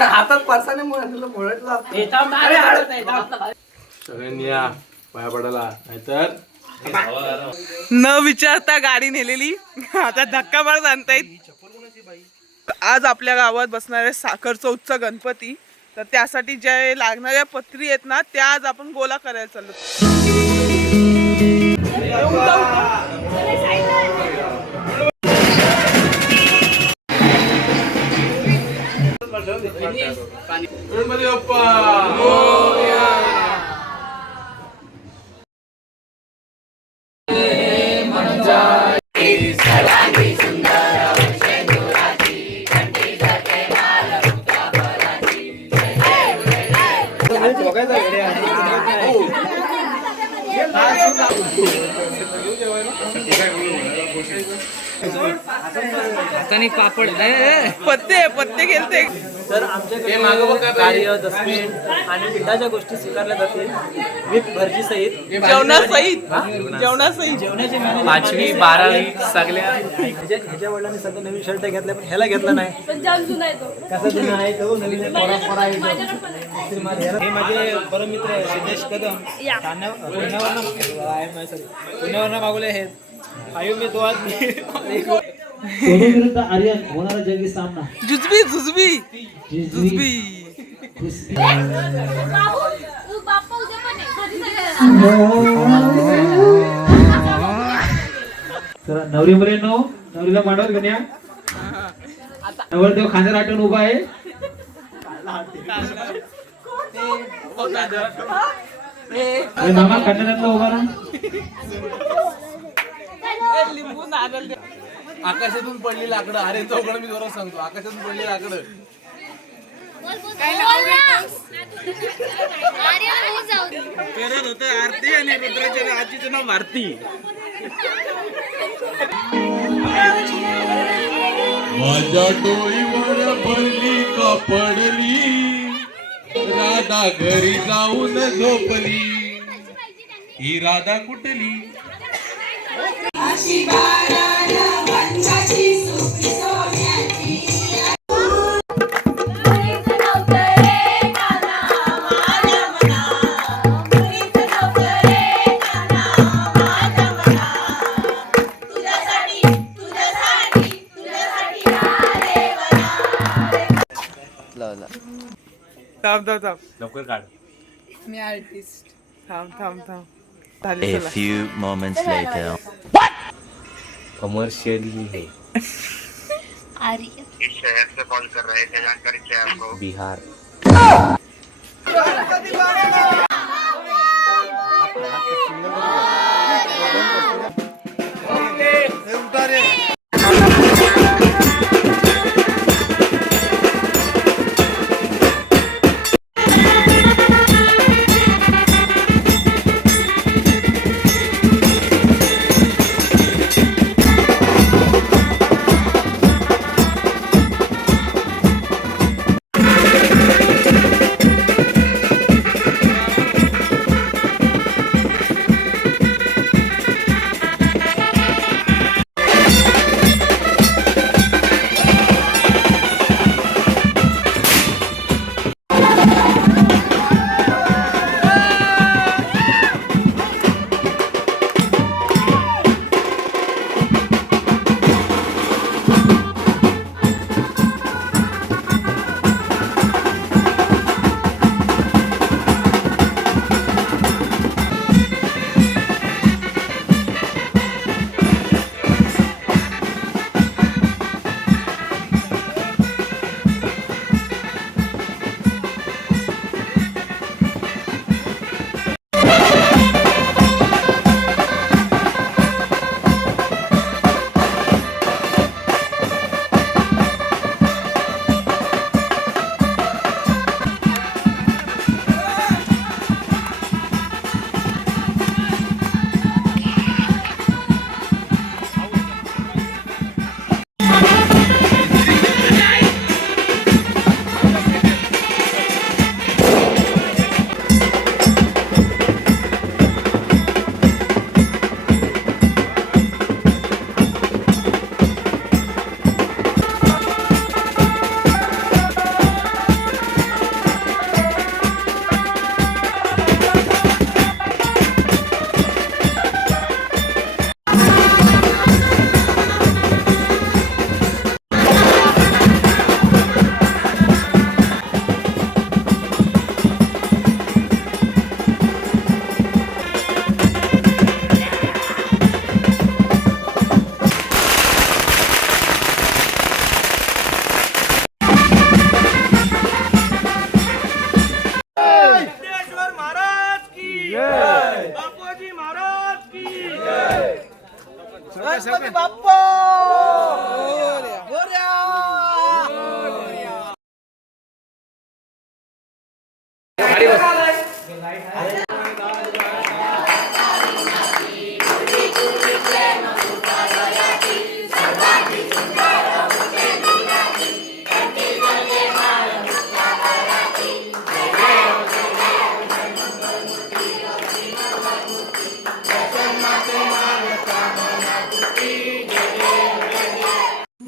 हातात परसाने मुळटला. सगळ्यांनी या पाया पडायला, नाहीतर न विचारता गाडी नेलेली. आता धक्का मारत आणतायत. आज आपल्या गावात बसणारे साखरचा उत्सव गणपती, तर त्यासाठी ज्या लागणाऱ्या पत्री आहेत ना, त्या आज आपण गोळा करायला चाललो. गणपती बाप्पा पापड पत्ते पत्ते खेळते. तर आमच्याकडे कार्य दसमीन आणि पिठाच्या गोष्टी स्वीकारल्या जातील विथ भरजी सहित, जेवणासहित. जेवणाची 5वी 12वी सगळ्या. ह्याच्या वडिलांनी सगळं नवीन शर्ट घेतला, पण ह्याला घेतला नाही. कसा जुना आहे तो, नवीन परंपरा आहे. हे माझे परममित्र आहे सिद्धेश कदम, पुण्यावरनं मागवले आहेत. आयु मी 2 आदमी विरुद्ध आर्यन होणारा जंगी सामना. जुजबी जुजबी जुजबी. नवरी मरे नो, नवरीला मांडवर गण्या. नवरदेव खांद्यावर आटून उभा आहे. मामा खांद्याला उभा राहा. लिंबू नारळ. आकाशातून पडली लाकडं. अरे चौकडं मी जोरात सांगतो, आकाशातून पडली लाकडं. करत होत आरती आणि रुद्राच्या आजीचं नाव भारती. माझ्या डोईवर भरली का पडली, राधा घरी जाऊन झोपली. ही राधा कुठली? थांब थांब थांब. लवकर काढ. मी आर्टिस्ट. थांब थांब थांब. A few moments later. Commercially है. इस शहर से कॉल कर रहे थे, जानकारी क्या है आपको? बिहार.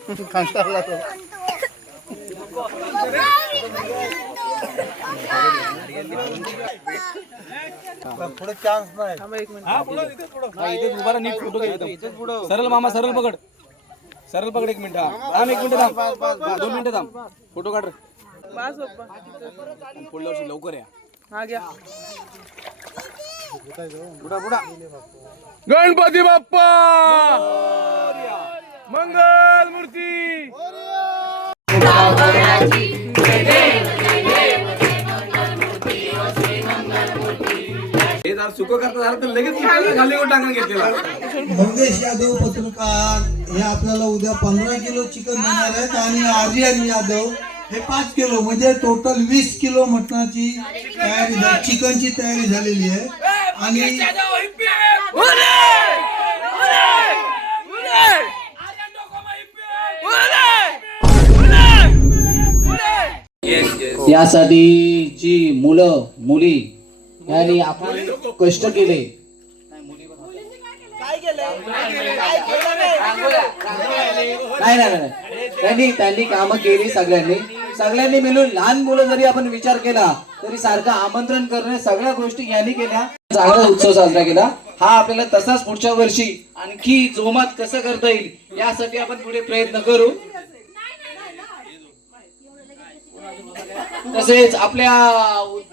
पुढे चान्स नाही. इथे उभा नीट फोटो घ्यायचा. सरळ मामा सरळ पकड. सरळ पकड 1 मिनिट. थांब 1 मिनिट थांब. 2 मिनिटं थांब. फोटो काढ रे. बस पप्पा पुढल्या वर्षी लवकर या. हा घ्या. गणपती बाप्पा मंगल मूर्ती. हे जर सुख करता झालं तर लगेच खाली टांगून घेतलेला. मंगेश यादव पत्रकार हे आपल्याला उद्या 15 किलो चिकन देणार आहेत आणि आर्यन यादव हे 5 किलो म्हणजे टोटल 20 किलो मटणाची तयारी चिकनची तयारी झालेली आहे. आणि यासाठीची मुलं मुली यांनी आपण कष्ट केले. नाही नाही नाही त्यांनी कामं केली. सगळ्यांनी मिळून लहान मुलं जरी आपण विचार केला तरी सारखं आमंत्रण करणे सगळ्या गोष्टी यांनी केल्या. चांगला उत्सव साजरा केला. हा आपल्याला तसाच पुढच्या वर्षी आणखी जोमात कसं करता येईल यासाठी आपण पुढे प्रयत्न करू. तसेच आपल्या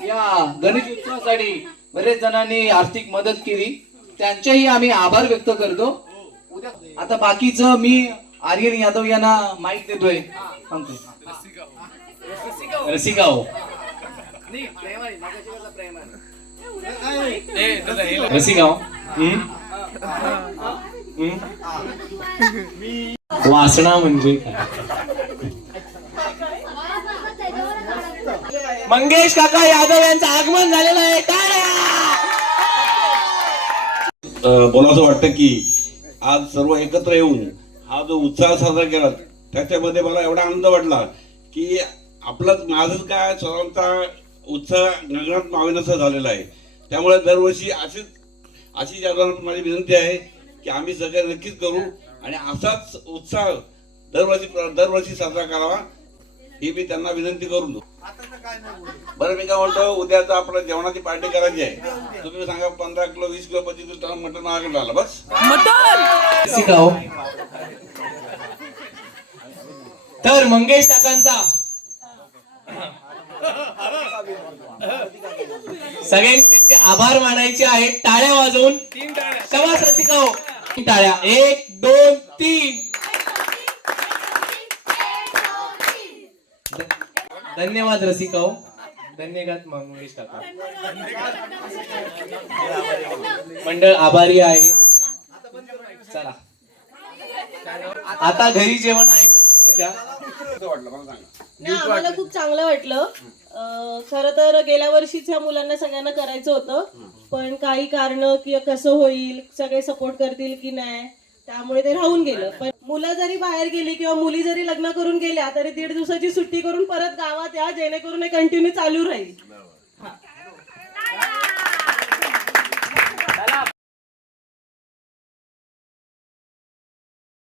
या गणेश उत्सवासाठी बरेच जणांनी आर्थिक मदत केली. त्यांचेही आम्ही आभार व्यक्त करतो. आता बाकीचं मी आर्यन यादव यांना माईक देतोय. रसिकाओ रसिकाओ वासना म्हणजे मंगेश काका यादव यांचं आगमन झालेलं आहे. बोलावंसं वाटतं की आज सर्व एकत्र येऊन हा जो उत्साह साजरा केला त्याच्यामध्ये मला एवढा आनंद वाटला की आपलाच माझंच काय सर्वांचा उत्साह गगनात मावेनासा झालेला आहे. त्यामुळे दरवर्षी अशी जनांना माझी विनंती आहे की आम्ही सगळे नक्कीच करू आणि असाच उत्साह दरवर्षी साजरा करावा ही मी त्यांना विनंती करून. बरं मी काय म्हणतो उद्याचा आपल्या जेवणाची पार्टी करायची आहे. तुम्ही सांगा 15 किलो 20 किलो 25 किलो मटण मागून आला बस. तर मंगेश काकांचा सगळ्यांनी त्यांचे आभार मानायचे आहेत. टाळ्या वाजवून 3 टाळ्या. शाबास रसिकाओ. 3 टाळ्या. 1 2 3. धन्यवाद रसिकाओ. धन्यवाद मंगेश काका. मंडळ आभारी आहे. चला आता घरी जेवण आहे प्रत्येकाच्या. आम्हाला खूप चांगलं वाटलं. खरं तर गेल्या वर्षीच्या मुलांना सगळ्यांना करायचं होतं पण काही कारण की कसं होईल सगळे सपोर्ट करतील की नाही त्यामुळे ते राहून गेलं. पण मुलं जरी बाहेर गेली किंवा मुली जरी लग्न करून गेल्या तरी 1.5 दिवसाची सुट्टी करून परत गावात या जेणेकरून हे कंटिन्यू चालू राहील.